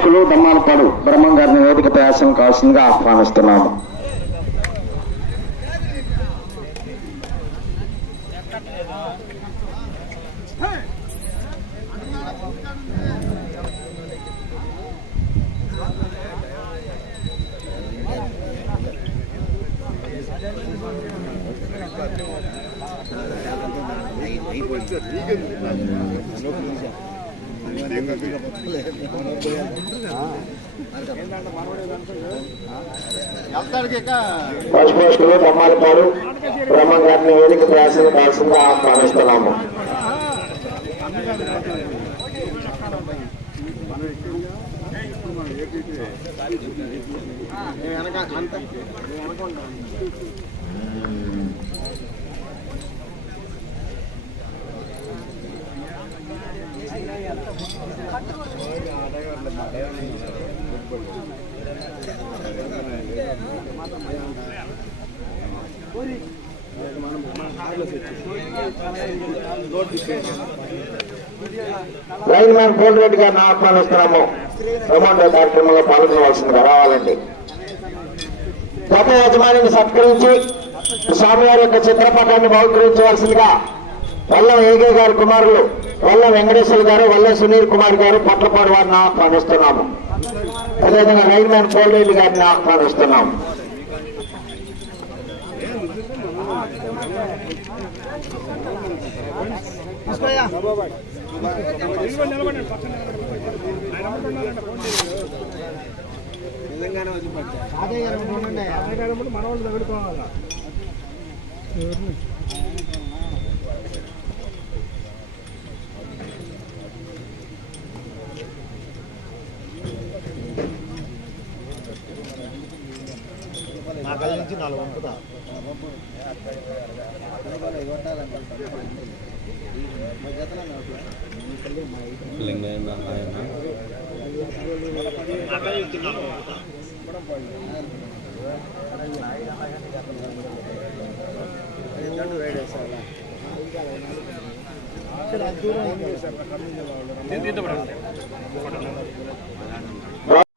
పోషకులు దమ్మాలపాడు బ్రహ్మం గారిని వేదికపై ఆశం కావాల్సిందిగా ఆహ్వానిస్తున్నాము. పశు పోషకులు దమ్మాలపాడు బ్రహ్మం గారిని వేదికపై ఆశం కావాల్సిందిగా ఆహ్వానిస్తున్నాము. లైన్ మ్యాన్ కోటిరెడ్డి గారిని ఆహ్వానిస్తున్నాము. ప్రమాణ కార్యక్రమంలో పాల్గొనవలసిందిగా రావాలండి. గత యజమానిని సత్కరించి స్వామివారి యొక్క చిత్రపటాన్ని బహుకరించవలసిందిగా వల్ల ఏగే గారి కుమారులు వల్ల వెంకటేశ్వర గారు వల్ల సునీల్ కుమార్ గారు పట్లపాడు వారిని ఆహ్వానిస్తున్నాము. అదేవిధంగా లైన్ మ్యాన్ కోల్రెడ్డి గారిని ఆహ్వానిస్తున్నాము నాలుగు ఆయన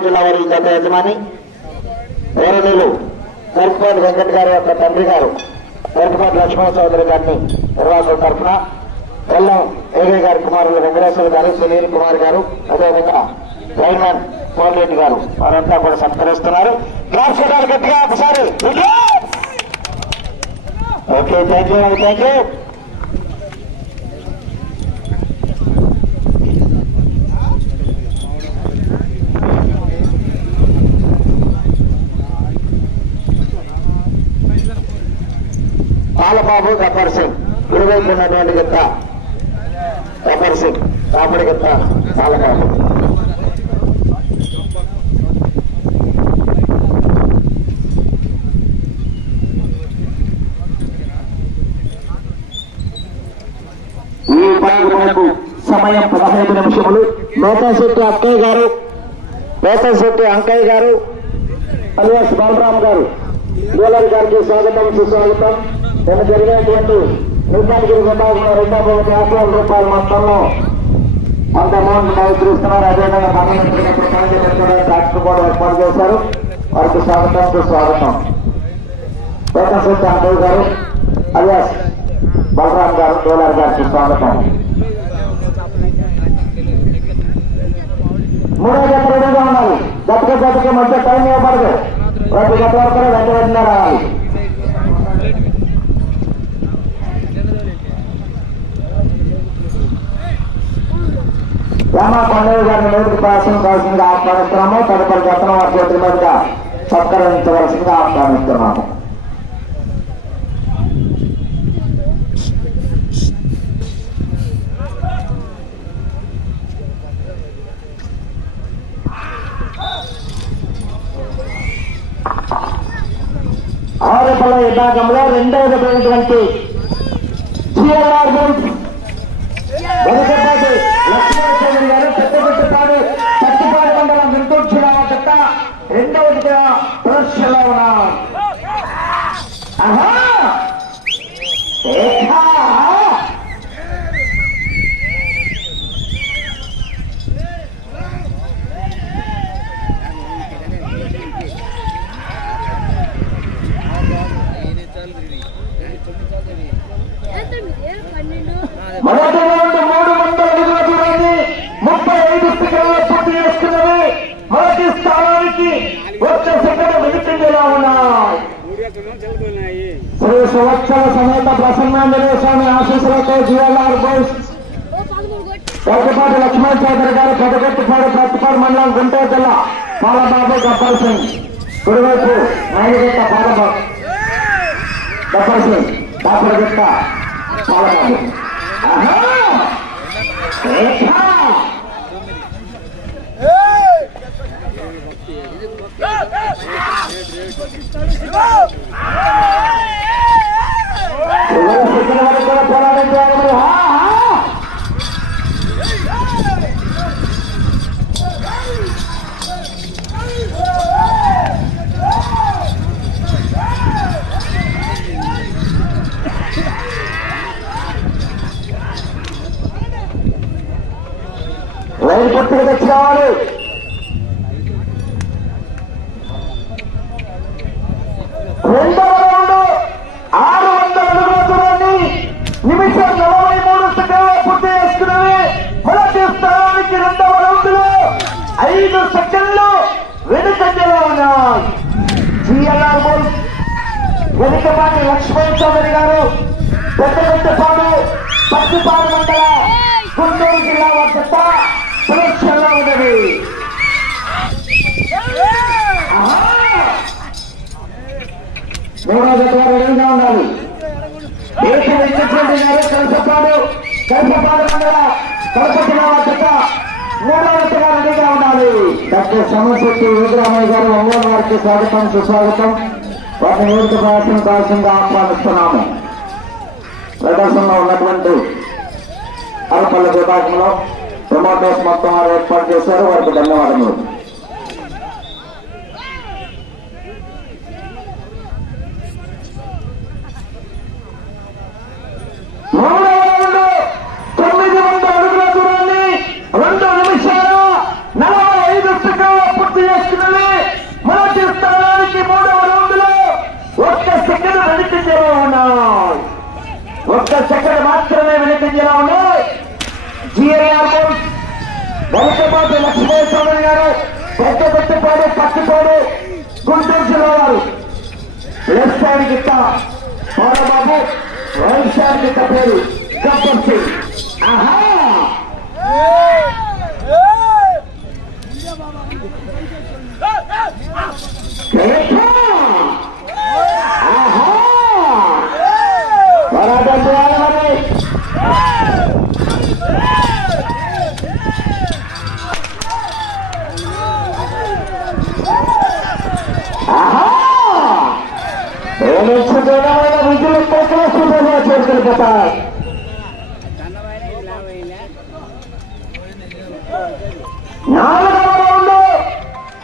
జిల్లా వారి గత యజమాని గౌరవనీయులు కరుపుపాటి వెంకట్ గారి యొక్క తండ్రి గారు కరుపుపాటి లక్ష్మణ చౌదరి గారిని నిర్వాహకుల తరఫున కొల్లం ఏవే గారి కుమారులు వెంకటేశ్వర గారు సునీల్ కుమార్ గారు అదేవిధంగా లైన్మన్ కోల్రెడ్డి గారు వారంతా కూడా సత్కరిస్తున్నారు. క్లాస్ గట్టిగా ఒకసారి. Okay thank you thank you Palababu Gabbar Singh ఇరువైపు ఉన్నటువంటి గిత్త గబ్బర్ సింగ్ కాపడి గిత్త పాలబాబు ఈ పండుగకు సమయం పదహైదు నిమిషములు మేతాశెట్టి అక్కయ్య గారు మేతాశెట్టి అంకయ్య గారు అలియాస్ బాలరామ్ గారు డోలర్ గారికి స్వాగతం సుస్వాగతం నిన్న జరిగినటువంటి నిర్మాణగిరి విభాగంలో రెండో భవతి యాభై రూపాయల మొత్తంలో కొంత అమౌంట్ బహుకరిస్తున్నారు అదేవిధంగా సంబంధించినప్పుడు పనిచేయడం డాక్టర్ కూడా ఏర్పాటు చేశారు. వారికి స్వాగతం సుస్వాగతం. మేతాశెట్టి అంకయ్య గారు అలియాస్ బలరాం గారు డోలార్ గారికి స్వాగతం. మూడో జత రెడీగా ఉండాలి. గతక గతక మధ్య టైం ఇవ్వబడదు. ప్రతి గత వరకు వెంట వెంటనే రావాలి. రామా కొండయ్య గారిని నోటికి ప్రవేశం ఆహ్వానిస్తున్నాము. తదుపరి జతను వారి చేతుల మీదుగా సత్కరించవలసిందిగా ఆహ్వానిస్తున్నాము. ఆరోపణ విభాగంలో రెండవదైనటువంటి సిఎల్ఆర్ వెనుకపాటి లక్ష్మీనరసింహన్ గారు పెద్దగుట్టపాడు పచ్చిపాడు మండలం గుంటూరు జిల్లా జత రెండవదిగా ప్రదర్శనలో ఉన్నారు ఆహా! ఏహా! ఒక్క సెకండ్ వెనుకంజలో ఉన్నాయి శ్రీ సంవత్సర సమేత ప్రసన్నాంజనేయ స్వామి ఆశీస్సులతో జిఎల్ఆర్ బాయ్స్ కొత్తపాటి లక్ష్మణ్ చౌదరి గారు పెద్దగట్టిపాడు కట్టుపాడు మండలం గుంటూరు జిల్లా పాలబాబు గబ్బర్ సింగ్. కుడివైపు నాయుడుగట్ట పాలబాబు. గబ్బర్ సింగ్ దాపడగట్ట పాలబాబు. ఆహా! Vamos! ఐదు సెకండ్లు వెనుకంజలో ఉన్నాయి జిఎల్ఆర్ బోల్ వెనుకపాటి లక్ష్మణ్ చౌదరి గారు పెద్దగొట్టపాడు పత్తిపాడు మండల గుంటూరు జిల్లా వద్ద సురక్షలో ఉన్నది. మూడో జత వారు ఉండాలి దేశ వెంకటరెడ్డి గారు కలసపాడు కలసపాడు మండల కడప వద్ద మూడో రెడీగా ఉండాలి. డాక్టర్ సమశెట్టి వీరరామయ్య గారు ఒంగోలు వారికి స్వాగతం సుస్వాగతం. వారిని వేదిక ప్రదర్శన కావాల్సిందిగా ఆహ్వానిస్తున్నాము. ప్రదర్శనలో ఉన్నటువంటి అరపల్లి విభాగంలో టొమాటోస్ మొత్తం వారు ఏర్పాటు చేశారు. వారికి ధన్యవాదములు మూడవ రౌండ్ తొమ్మిది వందల అడుగుల దూరాన్ని రెండు నిమిషాల నలభై ఐదు సెకండ్ల పూర్తి చేసుకున్నది మొదటి స్థానానికి మూడవ రౌండ్లో ఒక్క సెకండ్ వెనుకంజలో ఉన్నాయి ఒక్క సెకండ్ మాత్రమే వెనుకంజలో ఉన్నాయి జిఐఆర్ బోల్స్ వెనకపాటి లక్ష్మీ స్వామి గారు పెద్ద పెట్టుపాడు పట్టుపాడు గుంటూరు జిల్లా వారు లెఫ్ట్ గిట్ట బాబు రైట్ సైడ్ గిట్ట పేరు. గబ్బర్ సింగ్. ఆహా! ఆహా! పోరాటం ప్రేమించుకోవడమైన విధులు కోసం నాలుగవ రౌండ్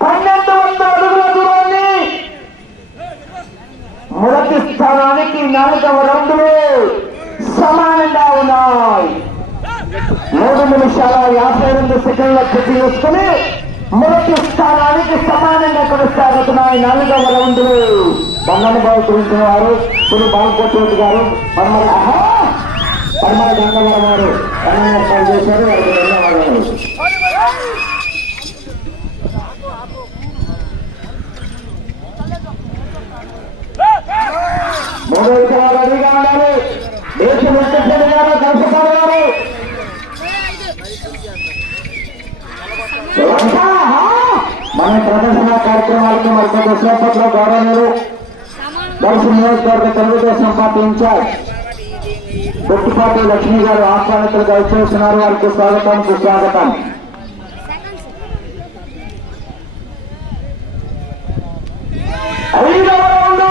పన్నెండు వందల అడుగుల దూరాన్ని మొదటి స్థానానికి నాలుగవ రౌండ్లు సమానంగా ఉన్నాయి మూడు నిమిషాల యాభై రెండు సెకండ్ల పూర్తి చేసుకుని మొదటి స్థానానికి సమానంగా కొనసాగుతున్నాయి నాలుగవ రౌండ్లు. బంగారు బాబు గురించి వారు ఇప్పుడు బాలకోటి గారు పరమల ఆహా! పరమల గంగవరం వారు ఘనంగా చేశారు వారికి ధన్యవాదాలు. మూడో విషయాలు ఉండాలి. గారు గారు మన ప్రదర్శన కార్యక్రమాలకు మరి కొద్దిసేపట్లో గౌరవనీయులు దర్శన నియోజకవర్గ తెలుగుదేశం పార్టీ ఇన్ఛార్జ్ బొట్టిపాటి లక్ష్మి గారు ఆహ్వానితులుగా వచ్చేస్తున్నారు. వారికి స్వాగతం సుస్వాగతం. ఐదవ రౌండ్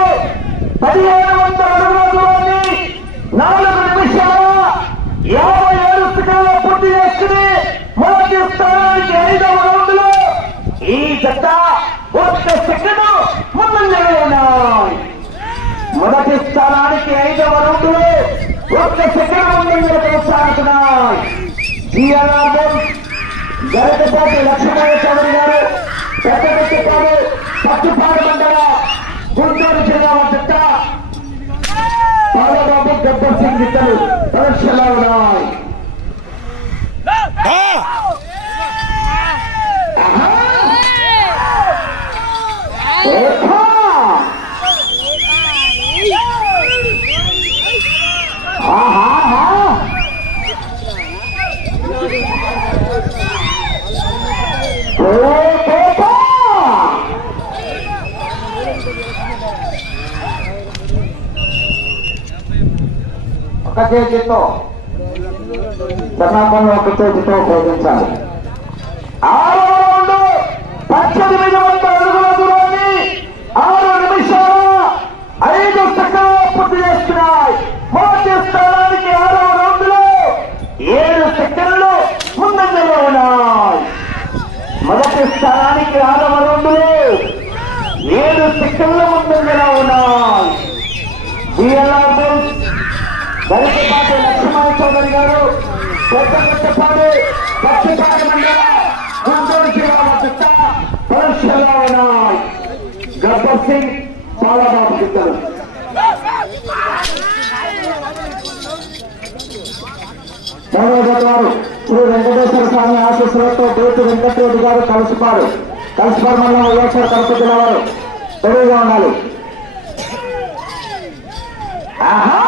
పదిహేను వందల అడుగుల దూరాన్ని నాలుగు నిమిషాల యాభై ఏడు సెకండ్ల పూర్తి చేసుకుని మొదటి స్థానానికి ఐదవ రౌండ్లో ఈ జత ఒక్క సెకండ్ ముందంజలో ఉన్నాయి మొదటి స్థానానికి ఐదవ రౌండ్ ఒక్క సెకండ్ ముందంజలో కొనసాగుతున్నాయి జిఎల్ఆర్ బోల్స్ గరకపాటి లక్ష్మణ చౌదరి గారు పెద్దపెట్టిపాడు పట్టుపాడు మండల గుంటూరు జిల్లా వద్ద పాలబాబు గబ్బర్ సింగ్ ఇద్దరు పరీక్షలో ఉన్నాయి ఒక్క చేతితో సన్నాపంలో ఒక్క చేతితో ఉపయోగించాలి ఆరవ రౌండ్ పద్దెనిమిది వందల అడుగుల దూరాన్ని ఆరు నిమిషాల ఐదు సెకండ్లు పూర్తి చేస్తున్నాయి మొదటి స్థానానికి ఆరవ రౌండ్లో ఏడు సెకండ్లు ముందంజలో ఉన్నాయి మొదటి స్థానానికి ఆరవ రౌండ్లో ఏడు సెకండ్ల ముందంజలో ఉన్నాయి బిఎల్ఆర్ బోల్స్ గరికపాటి లక్ష్మణ చౌదరి గారు కొత్త కొత్తపాటి పచ్చిపాడు మండలం గుంటూరు జిల్లా వద్ద పరీక్షలో గబ్బర్ సింగ్ చాలా బాబు ఇద్దరు శ్రీ వెంకటేశ్వర స్వామి ఆశీస్సులతో బేతి వెంకటరెడ్డి గారు కలిసిపాడు కలిసిపాడు మండలం వైఎస్ఆర్ కడప జిల్లా వారు. తెలివిగా ఉండాలి. ఆహా!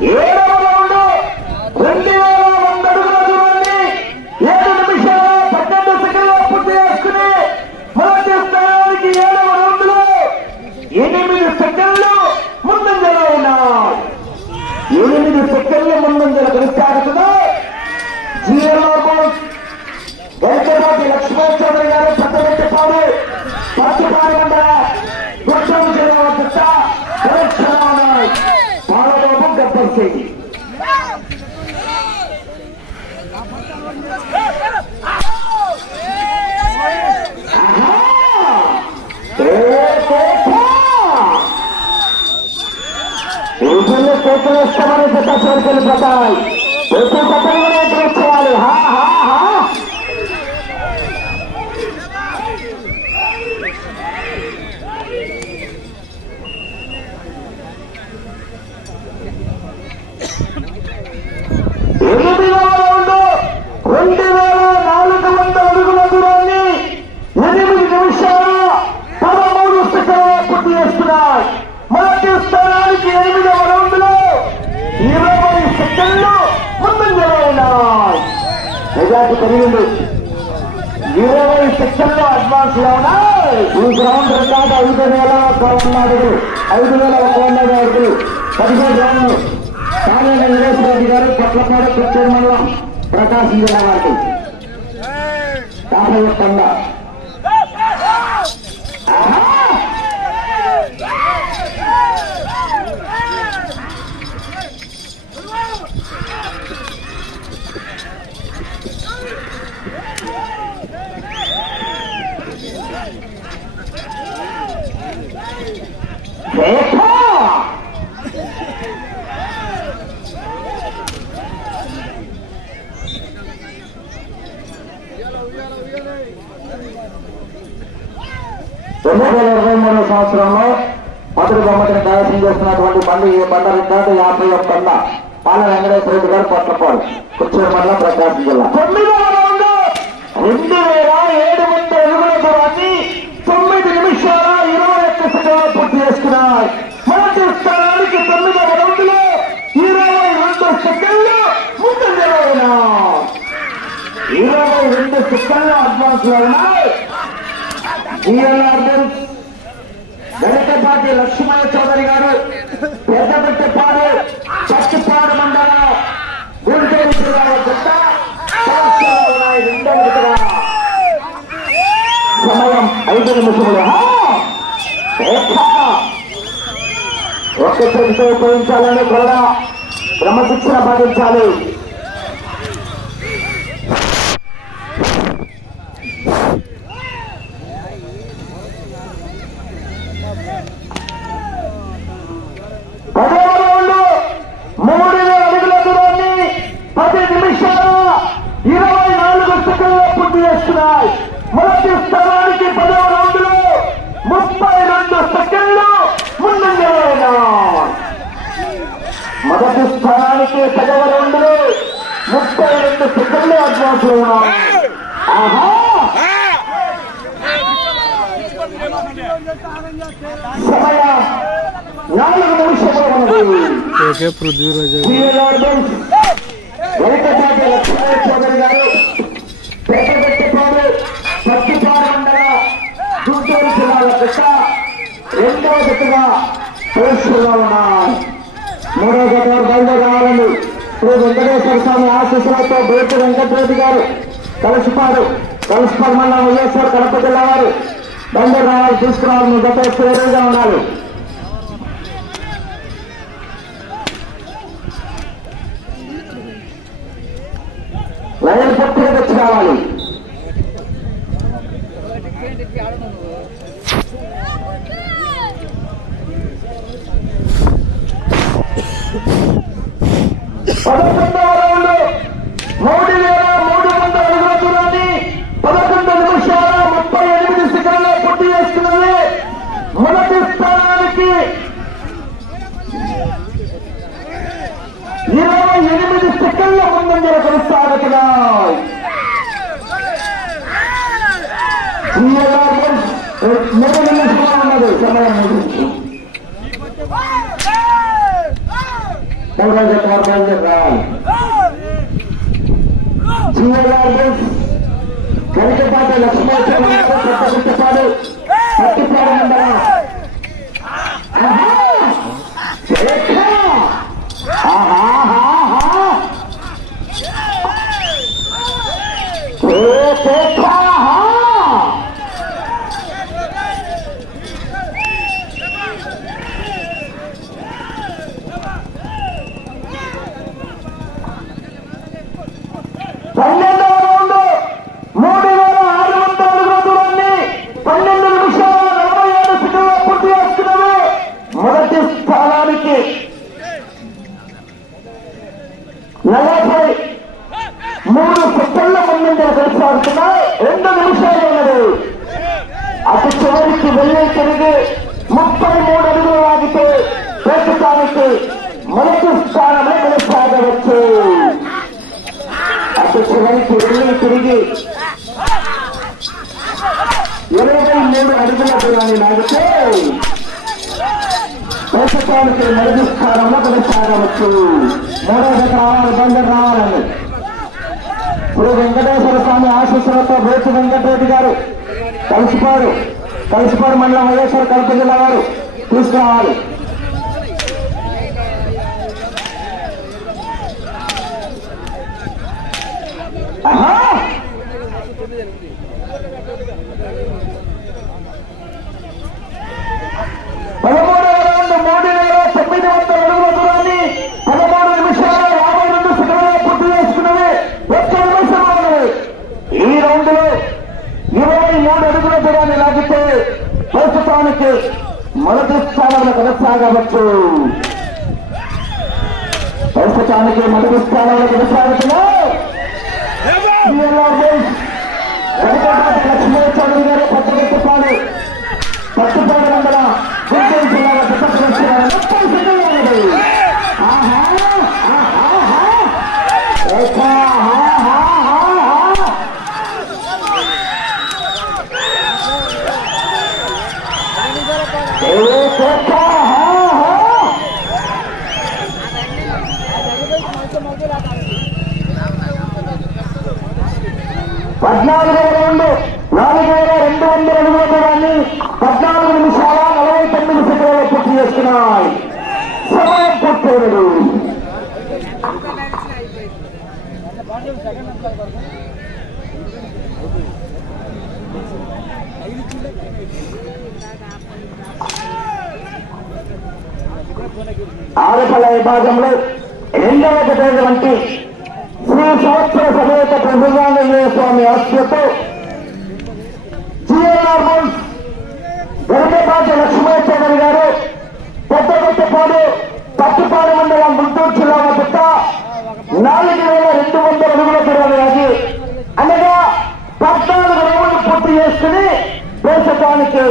Yeah. এখানে কত স্থানে কথা সরকারি কথায় কত কথা ఇరవై సెకండ్లు ముందంజలో ఉన్నాయి మెజార్టీ పెరిగింది. ఇరవై సెకండ్లు అడ్వాన్స్లో ఉన్నాయి ఈ గ్రౌండ్ రికార్డ్ ఐదు వేల ఒక వంద అడుగులు ఐదు వేల ఒక వంద అడుగులు పదిహేను గ్రౌండ్లు కాళేశ్వర వీరేష్ రెడ్డి గారు కొట్లపాడు కృష్ణ మండలం ప్రకాశ్ జిల్లా వారికి యాభై ఒక్క రెండు వేల ఇరవై మూడో సంవత్సరంలో మొదటి బొమ్మటిని కైవసం చేస్తున్నటువంటి బండి బండ రికార్డు యాభై ఒక్క వంద పాల వెంకటేశ్వర రెడ్డి గారు కొత్తపాడు కుచ్చూరు మండలం ప్రకాశం జిల్లా. రౌండ్. రెండు వేల ఏడు వందల అడుగుల దూరాన్ని తొమ్మిది నిమిషాల ఇరవై ఒక్క సెకండ్లు పూర్తి చేసుకున్నాయి మొదటి స్థానానికి తొమ్మిదవ రౌండ్లో ఇరవై రెండు సెకండ్లు ముందంజలో ఉన్నాయి ఇరవై రెండు సెకండ్లు అడ్వాన్స్లో ఉన్నాయి. వెనకపాటి లక్ష్మణ చౌదరి గారు పెద్దపెట్టపాడు పచ్చిపాడు మండలం గుంటూరు జిల్లా జట్ట సమయం ఐదు నిమిషములు. ఒక్క చేతితో ఉపయోగించాలని కూడా క్రమశిక్షణ పాటించాలి. మూడు పది నిమిషాల ఇరవై నాలుగు సెకండ్ల పూర్తి చేస్తున్నాయి. మొదటి స్థానానికి పదవ యొక్క సిబ్బంది అడ్వాన్స్లో ఉన్నారు సమయ నాలుగు నిమిషంలో ఉన్నది రెండవ జట్టుగా పోస్టులో జట్టు బయలుదేరాలండి శ్రీ వెంకటేశ్వర స్వామి ఆశీస్సులతో బేటి వెంకటరెడ్డి గారు కలసిపాడు కలసిపాడు మండలం వైఎస్ఆర్ కడప జిల్లా వారు. బయలుదేరి రావాలి తీసుకురావాలి మీ జత ఎదురుగా ఉండాలి. లైన్ పట్టుగా తెచ్చి రావాలి పదకొండవ రౌండ్. మూడు వేల మూడు వందల అడుగుల దూరాన్ని పదకొండు నిమిషాల ముప్పై ఎనిమిది సెకండ్ల పూర్తి చేసుకున్నది. మొదటి స్థానానికి ఇరవై ఎనిమిది సెకండ్ల ముందంజల కొనసాగుతున్నాయి. మూడు నిమిషాలు ఉన్నది. సమయం బలరాజు మార్గాలు రావాలి జీవరాజు కనకపాట లక్ష్మీపాడు పట్టిపాడు మండలం ఆహా! రేఖ! ఆహాహాహా! ఏ రేఖ! ఆహా! పన్నెండవ రౌండ్ మూడు వేల ఆరు వందల అడుగుల దూరాన్ని పన్నెండు నిమిషాల నలభై ఏడు సెకండ్ల పూర్తి చేసుకున్నది మొదటి స్థానానికి నలభై మూడు సెకండ్ల ముందు కొనసాగుతున్నాయి రెండు నిమిషాలు ఉన్నది అటు చివరికి వెళ్ళి తిరిగి ముప్పై మూడు అడుగులు లాగితే ప్రస్తుతానికి మొదటి స్థానంలో కొనసాగవచ్చు అటు చివరికి వెళ్ళి తిరిగి ఇరవై మూడు అడుగుల దూరాన్ని లాగితే ప్రస్తుతానికి మొదటి కొనసాగవచ్చు. మూడో రావాలి బందరు రావాలండి ఇప్పుడు వెంకటేశ్వర స్వామి ఆశీస్సులతో బోతు వెంకటరెడ్డి గారు కలిసిపాడు కలిసిపాడు మండలం వైఎస్ఆర్ కడప జిల్లా వారు. తీసుకురావాలి ఆహా! పదమూడవ రౌండ్ మూడు వేల తొమ్మిది వందల అడుగుల దూరాన్ని పదమూడు నిమిషాల యాభై రెండు సెకండ్లలో పూర్తి చేసుకున్నది ఒక్క నిమిషం ఉన్నది ఈ రౌండ్లో ఇరవై మూడు అడుగుల దూరాన్ని లాగితే ప్రస్తుతానికి మొదటి స్థానంలో కొనసాగవచ్చు. ప్రస్తుతానికి మొదటి స్థానంలో కొనసాగుతున్నాయి లక్ష్మీ చౌదరి గారు పచ్చగట్టుపాడు పట్టుపాడు మండల గుంటూరు జిల్లాలో పుట్టపరిచిన ముప్పై సెకండ్లు ఉన్నది. ఆహా, ఆహాహా. ఏక, ఆహాహాహా. ఏక, ఆహాహా. పద్నాలుగవ రౌండ్ నాలుగు వేల రెండు వందల అడుగుల దూరాన్ని పద్నాలుగు నిమిషాల నలభై తొమ్మిది సెకండ్లలో పూర్తి చేస్తున్నాయి సమయం పూర్తయినది ఆడపల్ల విభాగంలో రెండవ వంటి శ్రీ సంవత్సర సమేత ప్రభుత్వాంజనేయ స్వామి ఆశ్రతో జిఎల్ఆర్ బోల్స్ వెంకటరాజ గారు పెద్ద కొత్తపాడు పట్టుపాడు మండలం గుంటూరు జిల్లా వద్ద నాలుగు వేల రెండు వందల అడుగుల దూరాలు రాగి అనగా పద్నాలుగు రోజులు పూర్తి చేసుకుని దేశపానికి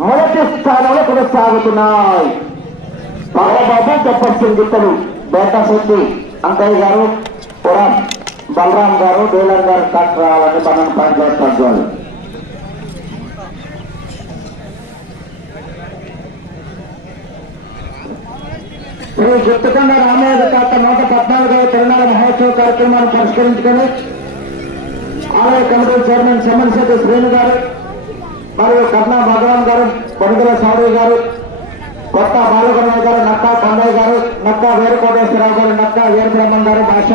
మొదటి స్థానంలో కొనసాగుతున్నాయి. బాలబాబు గబ్బర్ గిత్తలు బేటా శెట్టి అంకయ్య గారు పురం. బలరాం గారు డీలర్ గారు డాక్టర్ రావాలని పన్నెండు పాయింట్లు తగ్గాలి శ్రీ గుర్తుకొండ రామయ్య తాత నూట పద్నాలుగవ తిరునాళ మహోత్సవ కార్యక్రమాన్ని పరిష్కరించుకొని ఆలయ కమిటీ చైర్మన్ సమన్శెట్టి శ్రేణు గారు మరియు కర్ణా భగవాన్ గారు బడుగుల సారయ్య గారు కొత్త బాలగురయ్య గారు నక్కా కొండయ్య గారు నక్కా వేరుకోటేశ్వరరావు గారు నక్కా వేరు బ్రహ్మణ్ గారు భాష